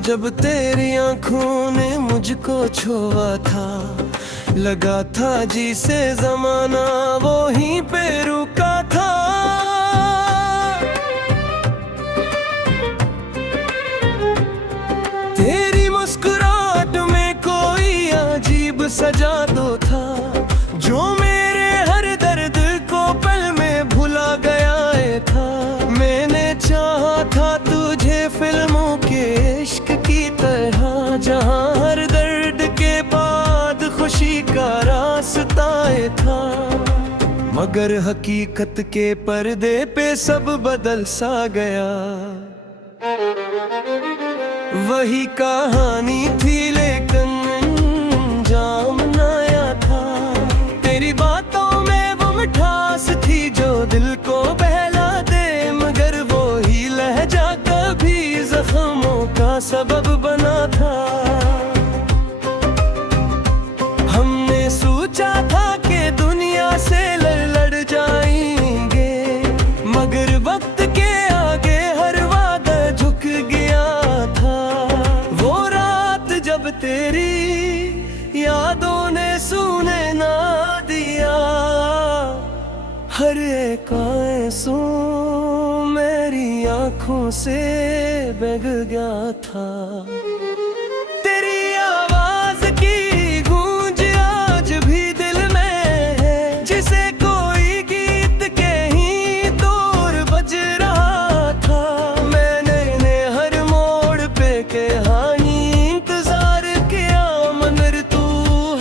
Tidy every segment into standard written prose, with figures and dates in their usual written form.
जब तेरी आंखों ने मुझको छुआ था, लगा था जिसे जमाना वो ही पे रुका था। तेरी मुस्कुराहट में कोई अजीब सा जादू था, जो मेरे हर दर्द को पल में भुला गया था। मैंने चाहा था तुझे फिल्मों के इश्क की तरह, जहां हर दर्द के बाद खुशी का रास्ता था। मगर हकीकत के पर्दे पे सब बदल सा गया। वही कहानी थी लेकिन अंजाम नया था। तेरी बातों में वो मिठास थी जो दिल को बहला दे, मगर वो ही लहजा कभी जख्मों का सबब बना था। हमने सोचा था कि दुनिया से लड़ जाएंगे, मगर वक्त के आगे हर वादा झुक गया था। वो रात जब तेरी यादों ने सुने ना दिया, हर एक आंसू मेरी आंखों से बह गया था। तेरी आवाज की गूंज आज भी दिल में है, जिसे कोई गीत कहीं दूर बज रहा था। मैंने हर मोड़ पे कहानी इंतजार किया, मगर तू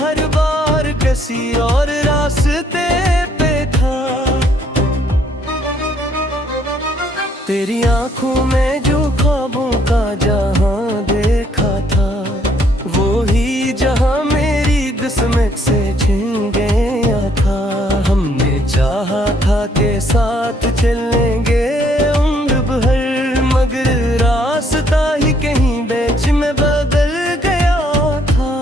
हर बार किसी और रास्ते पे था। तेरी आंखों में जो ख्वाबों का जहां देखा था, वो ही जहां मेरी किस्मत से छिन गया था। हमने चाहा था के साथ चलेंगे उम्र भर, मगर रास्ता ही कहीं बीच में बदल गया था।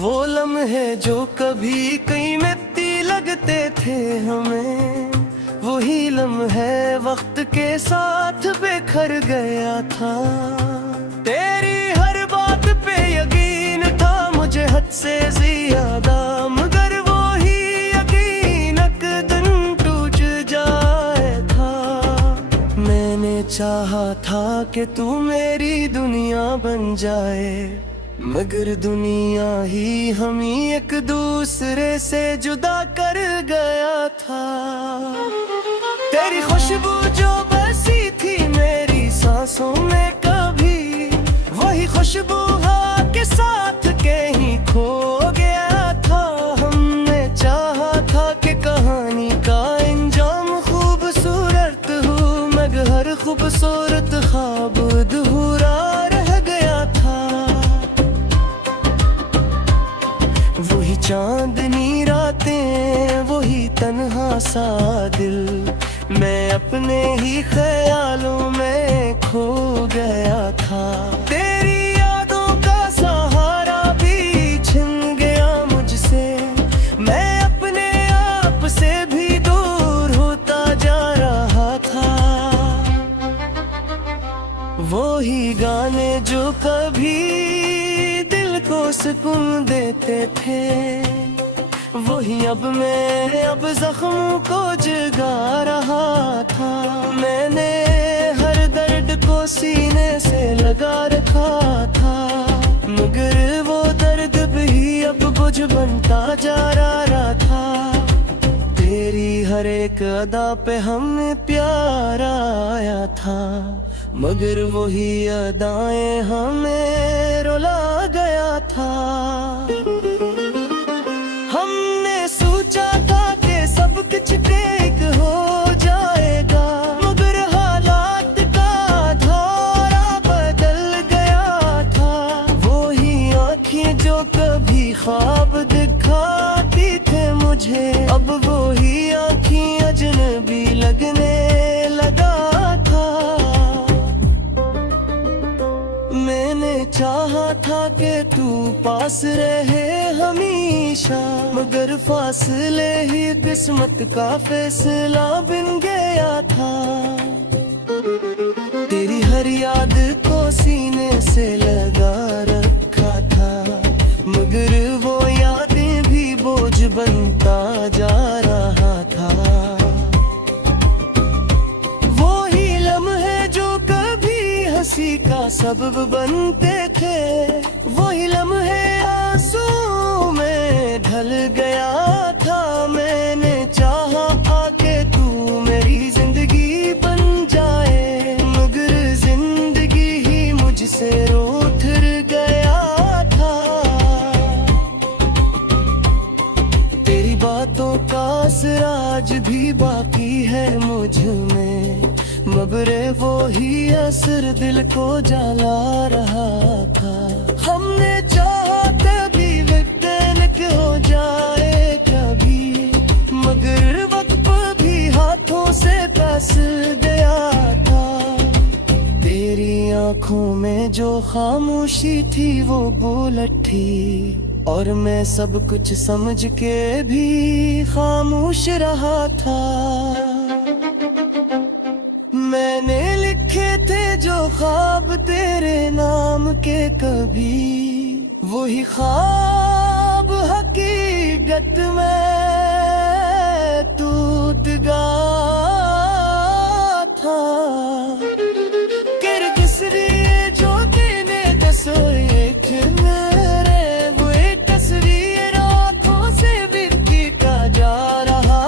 वो लम्हे जो कभी कीमती लगते थे हमें, वही लम्हे वक्त के साथ बिखर गया था। तेरी हर बात पे यकीन था मुझे हद से ज्यादा, मगर वो ही यकीन एक दिन टूट जाए था। मैंने चाहा था कि तू मेरी दुनिया बन जाए, मगर दुनिया ही हमें एक दूसरे से जुदा कर गया था। तेरी खुशबू जो बसी थी मेरी सांसों में कभी, वही खुशबू हवा के साथ कहीं खो गया था। हमने चाहा था कि कहानी का अंजाम खूबसूरत हो, मगर हर खूबसूरत ख्वाब अधूरा रह गया था। वही चांदनी रातें, वही तन्हा सा दिल, मैं अपने ही ख्यालों में खो गया था। तेरी यादों का सहारा भी छिन गया मुझसे, मैं अपने आप से भी दूर होता जा रहा था। वो ही गाने जो कभी दिल को सुकून देते थे, वही अब जख्मों को जगा रहा था। मैंने हर दर्द को सीने से लगा रखा था, मगर वो दर्द भी अब बुझ बनता जा रहा था। तेरी हर एक अदा पे हमें प्यार आया था, मगर वही अदाएं हमें रुला गया था। हमने सोचा था कि सब कुछ ठीक हो जाएगा, मगर हालात का धारा बदल गया था। वो ही आँखें जो कभी ख्वाब दिखाती थे मुझे, अब वो ही आँखें अजनबी लगने लगा था। मैंने चाहा था कि तू पास रहे हमेशा, मगर फासले ही किस्मत का फैसला बन गया था। तेरी हर याद को सीने से लगा रखा था, मगर वो यादें भी बोझ बनता जा रहा था। वो ही लम्हे जो कभी हंसी का सबब बनते थे, वही लम्हे आंसू में ढल गया था। मैंने चाहा आके तू मेरी जिंदगी बन जाए, मगर जिंदगी ही मुझसे रूठ गया था। तेरी बातों का असर आज भी बाकी है मुझ में, मगर वो ही असर दिल को जला रहा था। हमने चाहा कभी वैज्ञानिक हो जाए कभी, मगर वक्त भी हाथों से फंस गया था। तेरी आंखों में जो खामोशी थी वो बुलट थी, और मैं सब कुछ समझ के भी खामोश रहा था। मैंने लिखे थे जो ख्वाब तेरे नाम के कभी, वही ख्वाब हकीकत में टूट गया था। किरकिसरी जो तेने दसो एक मेरे, वो एक तस्वीर आँखों से बिखरता जा रहा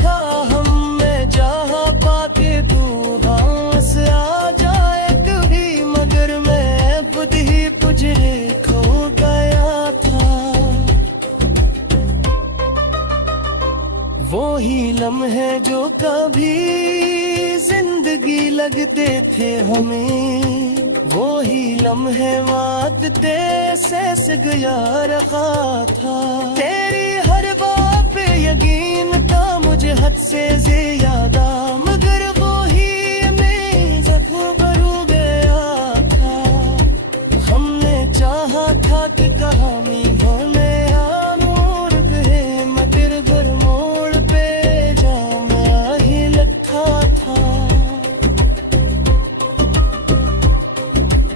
था। हम में जहाँ पाके तू हंस आ जाए कभी, मगर मैं खुद ही पुजरे खो गया था। वो ही लम्हे जो कभी जिंदगी लगते थे हमें, वो ही लम्हे वाटते से गया रखा था। तेरी हर बात पे यकीन था मुझे हद से ज्यादा, मगर वो ही में जख्म भरू गया था। हमने चाहा था कि कहानी होने आनूर गए, मगर घर मोड़ पे जा मैं ही लखा था।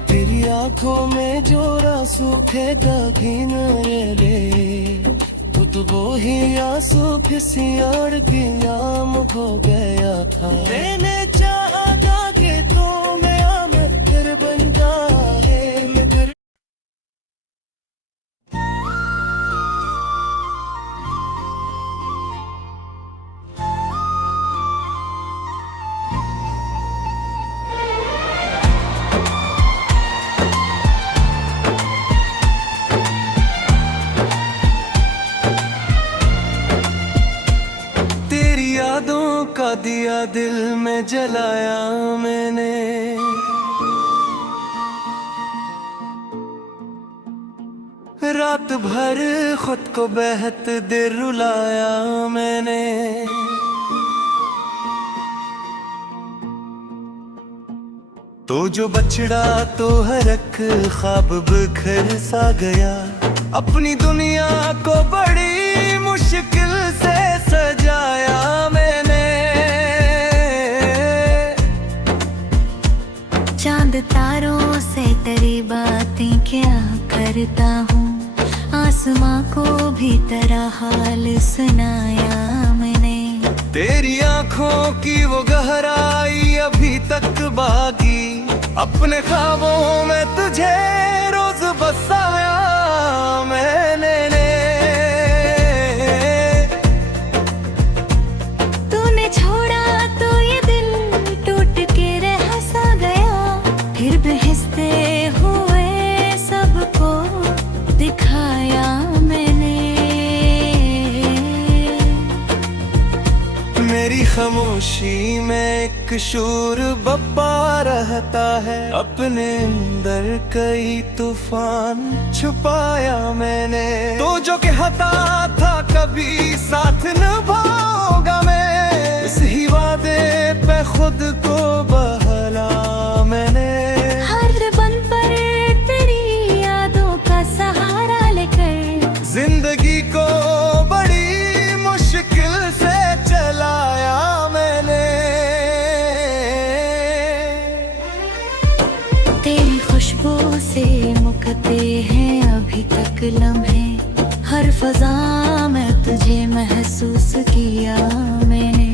तेरी आंखों में जो आंसू थे दागिन ले, तो वो ही आंसू फिसड़ के आम हो गया था। मैंने चाहा था कि तू मेरा मित्र बन जाए, मगर तेरी यादों का दिया दिल में जलाया मैंने, रात भर खुद को बेहद देर रुलाया मैंने। तो जो बछड़ा तो हर एक ख्वाब बिखर सा गया, अपनी दुनिया को बड़ी मुश्किल से सजाया मैंने। चांद तारों से तेरी बातें क्या करता हूँ, आसमां को भी तेरा हाल सुनाया मैंने। तेरी आंखों की वो गहराई अभी तक बाकी, अपने ख्वाबों में तुझे रोज बसाया मैंने। तूने छोड़ा तो ये दिल टूट के रह सा गया, फिर बहसते हुए सबको दिखाया मैंने। मेरी खामोशी में एक शूर बप्पा रहता है, अपने अंदर कई तूफान छुपाया मैंने। तो जो कहता था कभी साथ निभाऊंगा मैं, इस ही वादे पे खुद को बहला मैंने। हर बन पर तेरी यादों का सहारा लेकर जिंदगी को बड़ी मुश्किल से चलाया मैंने। फजा में तुझे महसूस किया मैंने।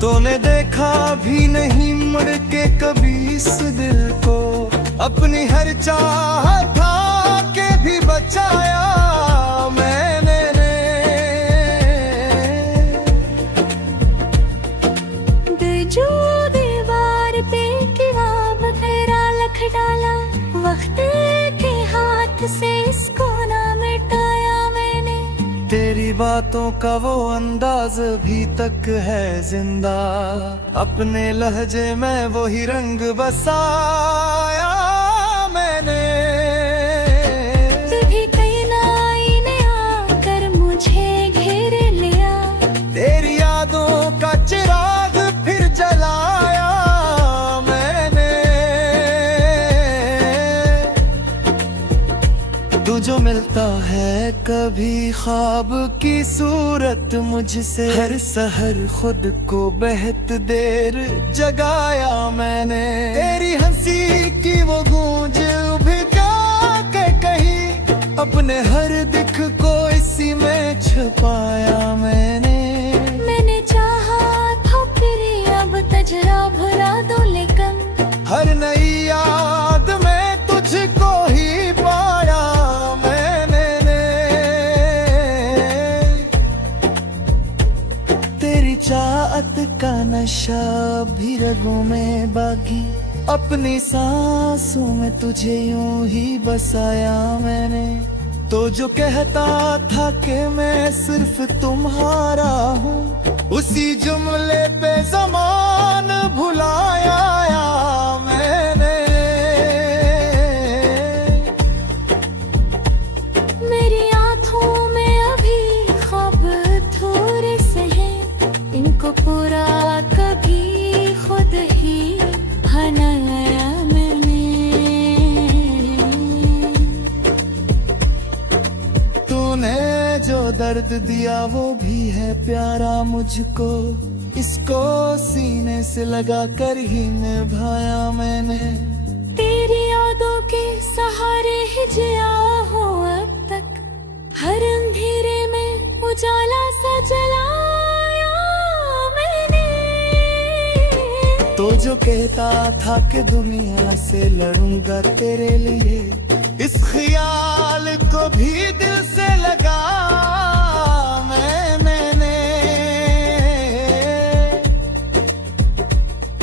तूने देखा भी नहीं मुड़ के कभी इस दिल को, अपनी हर चाहत था के भी बचाया मैंने। जो दीवार पे किया बखेरा लख डाला, वक्त के हाथ से इसको ना मिटाया मैंने। तेरी बातों का वो अंदाज भी तक है जिंदा, अपने लहजे में वो ही रंग बसाया मैंने। तभी कहीं ना आईने आकर मुझे घेर लिया, तेरी यादों का चिराग फिर जलाया मैंने। तू जो मिलता है कभी ख्वाब की सूरत मुझसे, हर सहर खुद को बेहद देर जगाया मैंने। तेरी हंसी की वो गूंज उभगा के कहीं, अपने हर दिख को इसी में छुपाया मैंने। मैंने चाहा था फिर अब तजरा भुला दो, लेकिन हर नई याद में तुझको ही पाया मैंने। तेरी चाहत का नशा भी रगों में बागी, अपनी सांसों में तुझे यूं ही बसाया मैंने। तो जो कहता था कि मैं सिर्फ तुम्हारा हूँ, उसी जुमले पे ज़मान भुलाया मैंने। मेरी आँखों में अभी ख्वाब थोड़े से हैं, इनको पूरा कभी खुद ही बनाया मैंने। तूने जो दर्द दिया वो भी है प्यारा मुझको, इसको सीने से लगा कर ही निभाया मैंने। तेरी यादों के सहारे ही जिया हो अब तक, हर अंधेरे में उजाला सा जलाया मैंने। तो जो कहता था कि दुनिया से लड़ूंगा तेरे लिए, इस ख्याल को भी दिल से लगा मैंने।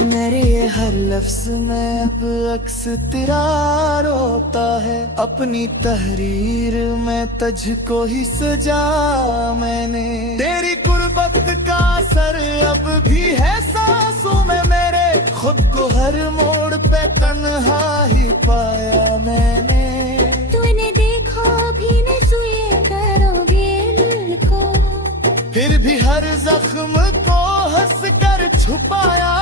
मेरे ये हर लफ्ज में अब अक्स तेरा रोता है, अपनी तहरीर में तुझको ही सजा मैंने। तेरी गुर्बत का असर अब भी है सांसों में मेरे, खुद को हर मोड़ पे तन्हा ही पाया मैंने। तूने देखा भी नहीं सुई करोगे दिल को, फिर भी हर जख्म को हंस कर छुपाया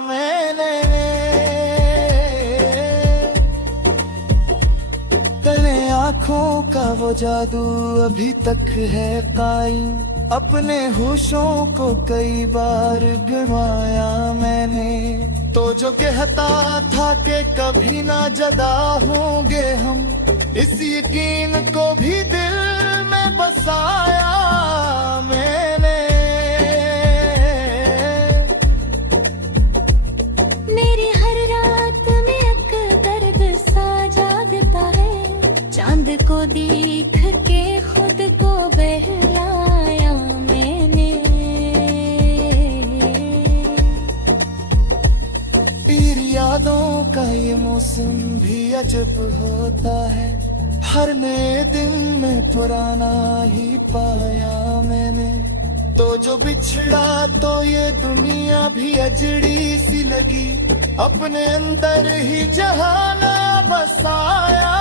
मैंने। तेरे आँखों का वो जादू अभी तक है कायम, अपने होशों को कई बार गंवाया मैंने। तो जो कहता था कि कभी ना जदा होंगे हम, इस यकीन को भी दिल में बसाया मैंने। मेरी हर रात में एक दर्द सा जागता है, चांद को देख के खुद को बहलाया मैंने। तेरी यादों का ये मौसम भी अजब होता है, हर नए दिन में पुराना ही पाया मैंने। तो जो बिछड़ा तो ये दुनिया भी अजड़ी सी लगी, अपने अंदर ही जहाना बसाया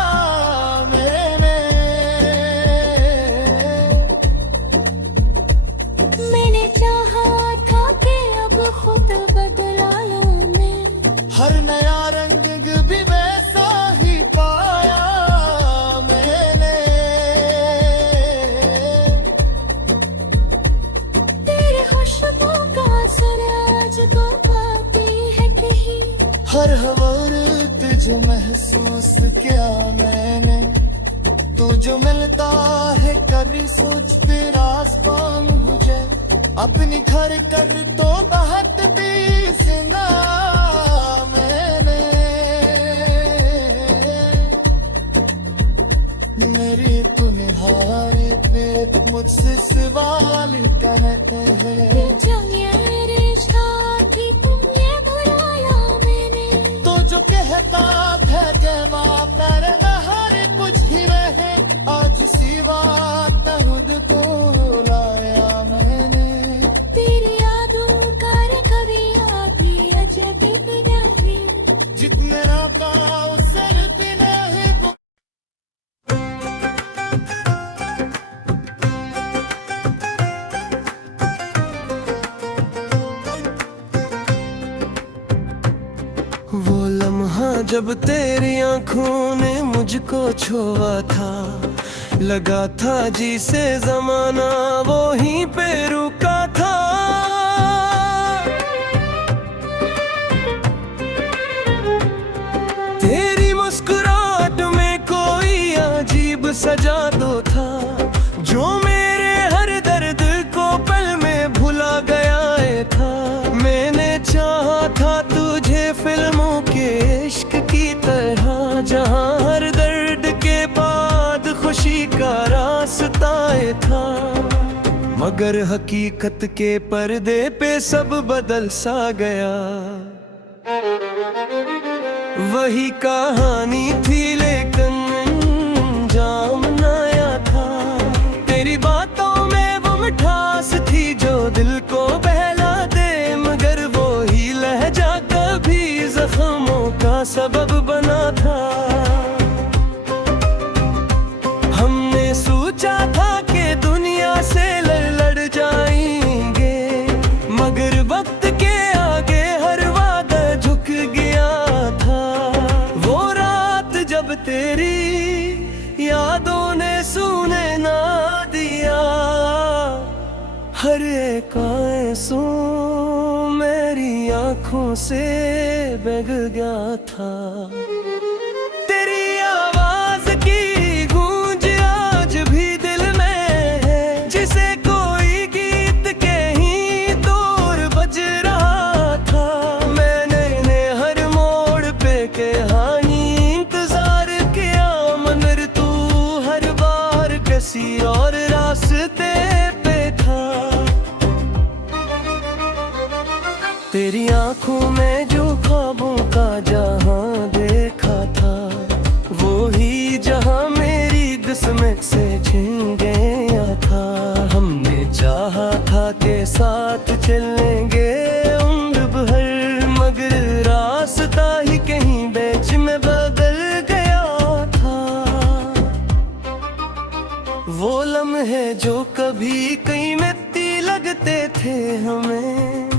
मैंने। मैंने चाहा था कि अब खुद बदलाया मैं, हर नया रंग भी वैसा ही पाया मैंने। तेरी खुशबू का असर आज तो पाती है कहीं, हर हवा तुझे महसूस किया मैंने। जो मिलता है कभी सोच तेरा आसमान मुझे अपनी घर कर तो बहुत सीना मैंने मेरी तू निहारे पे मुझसे सवाल करते हैं जब मेरे साथी तुमने बुलाया मैंने तो जो कहता था कि माँ पर हर कुछ ही रहे आज सिवा खुद को लाया मैंने तेरी यादों का रे कभी आती अजब इब्राही जितने रोका उससे बिना है वो लम्हा जब तेरी आंखों ने मुझको छुआ था लगा था जिसे जमाना वो ही पे रुका था तेरी मुस्कुराहट में कोई अजीब सजा दो था जो मेरे हर दर्द को पल में भुला गया था मैंने चाहा था तुझे फिल्मों के इश्क की तरह जहां हर दर्द के बाद खुशी का रास्ता था मगर हकीकत के पर्दे पे सब बदल सा गया वही कहानी थी लेकिन अंजाम नया था तेरी बातों में वो मिठास थी जो दिल को बहला दे मगर वो ही लहजा कभी जख्मों का सबब बना था हमने सोचा था कि दुनिया से लड़ जाएंगे मगर वक्त के आगे हर वादा झुक गया था वो रात जब तेरी यादों ने सुने ना दिया हर एक आंसू मेरी आंखों से बह गया था तेरी आवाज की गूंज आज भी दिल में है जिसे कोई गीत के ही दूर बज रहा था मैंने हर मोड़ पे कहानी इंतजार किया मगर तू हर बार किसी और रास्ते पे था तेरी आंखों में जो ख्वाबों का जहां देखा था वो ही जहां मेरी किस्मत से छिन गया था हमने चाहा था के साथ चलेंगे उम्र भर मगर रास्ता ही कहीं बीच में बदल गया था वो लम्हे जो कभी कई मिट्टी लगते थे हमें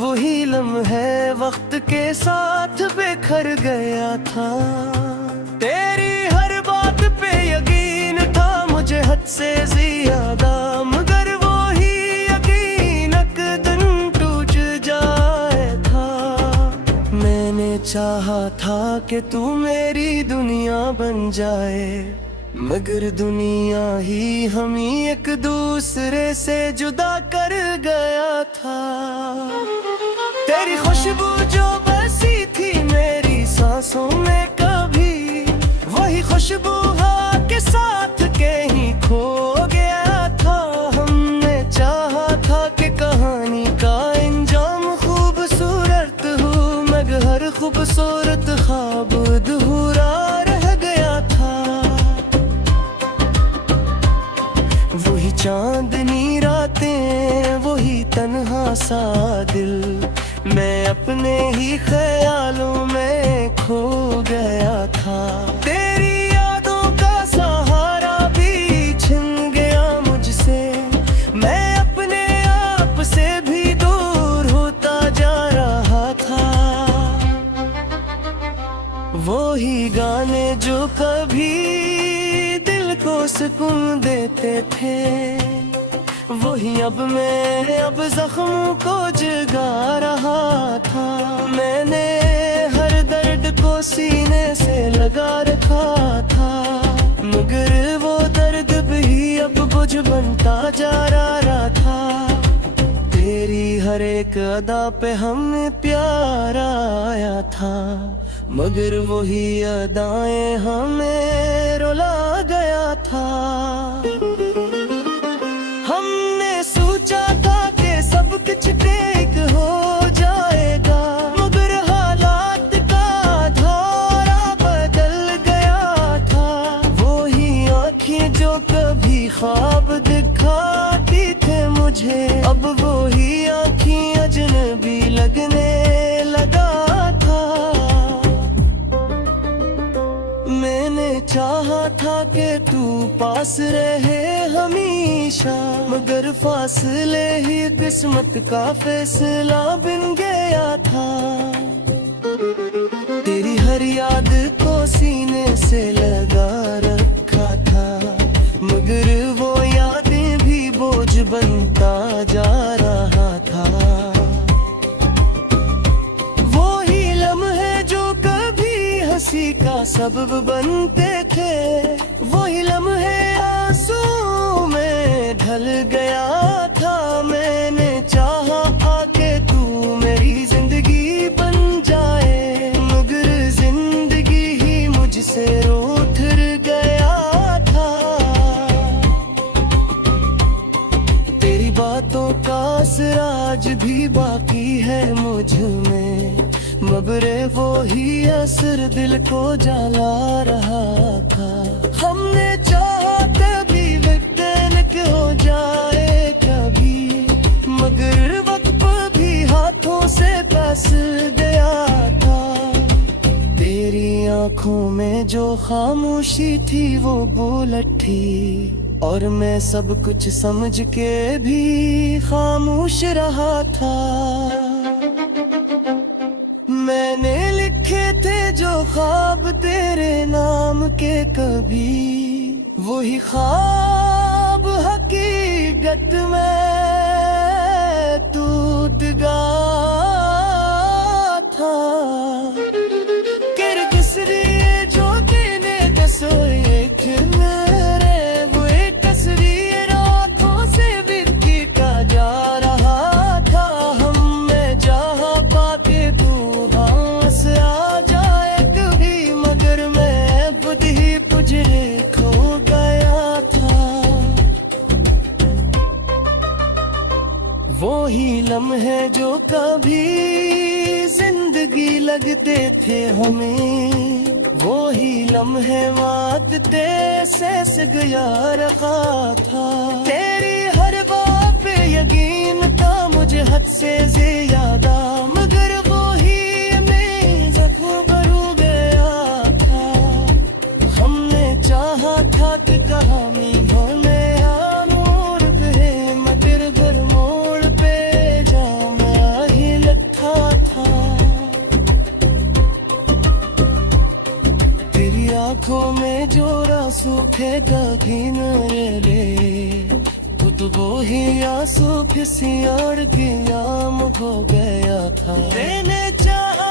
वही लम्हे वक्त के साथ बिखर गया था तेरी हर बात पे यकीन था मुझे हद से ज्यादा मगर वो ही यकीन एक दिन टूट जाए था मैंने चाहा था कि तू मेरी दुनिया बन जाए मगर दुनिया ही हम एक दूसरे से जुदा कर गया था तेरी खुशबू जो बसी थी मेरी सांसों में कभी वही खुशबू हवा के साथ कहीं खो गया था हमने चाहा था कि कहानी का अंजाम खूबसूरत हो मगर हर खूबसूरत ख्वाब अधूरा रह गया था वही चांदनी रातें वही तन्हा सा दिल मैं अपने ही ख्यालों में खो गया था तेरी यादों का सहारा भी छिन गया मुझसे मैं अपने आप से भी दूर होता जा रहा था वो ही गाने जो कभी दिल को सुकून देते थे वही अब जख्मों को जगा रहा था मैंने हर दर्द को सीने से लगा रखा था मगर वो जरारा था। तेरी हर एक अदा पे हमें प्यार आया था, मगर वही अदाएं हमें रुला गया था। हमने सोचा था कि सब कुछ ठीक हो जाएगा, मगर हालात का धारा बदल गया था। वही आँखें जो कभी ख्वाब दिखाती थे मुझे, अब वही आँखें अजनबी लगने लगा था। मैंने चाहा था कि तू पास रहे हमेशा, मगर फासले ही किस्मत का फैसला बन गया था। तेरी हर याद को सीने से लगा रखा था, मगर वो यादें भी बोझ बनता जा रहा था। वो ही लम्हे जो कभी हंसी का सबब बनते थे, वही लम्हे आंसू में ढल गया था। मैंने चाहा आके तू मेरी जिंदगी बन जाए, मगर जिंदगी ही मुझसे रूठ गया था। तेरी बातों का असर आज भी बाकी है मुझ में, मबरे वो ही असर दिल को जला रहा था। हमने चाहा कभी वैज्ञानिक हो जाए कभी, मगर वक्त भी हाथों से पास गया था। तेरी आंखों में जो खामोशी थी वो बुलट थी, और मैं सब कुछ समझ के भी खामोश रहा था। मैंने लिखे थे जो ख्वाब तेरे नाम के, कभी वही ख्वाब हकीकत में टूट गया था। किरकिसरी जो तेने दसो एक मेरे, वो एक तस्वीर आँखों से बिखरी का जा रहा था। हम में जहाँ पाके तू हंस आ जाए कभी, मगर मैं खुद ही पुजरे खो गया था। वो ही लम्हे जो कभी जिंदगी लगते थे हमें, वो ही लम्हे वाकते से गया रखा था। तेरी हर बात पे यकीन था मुझे हद से ज्यादा, मगर वो ही में जख्म भर गया था। हमने चाहा था कि कहानी होने नूर पे, मगर घर मोड़ पे जा मैं ही लखा था। तेरी आंखों में जो आंसू थे गगन ले, तो वो ही आंसू किसी और के आम हो गया था। मैंने चाहा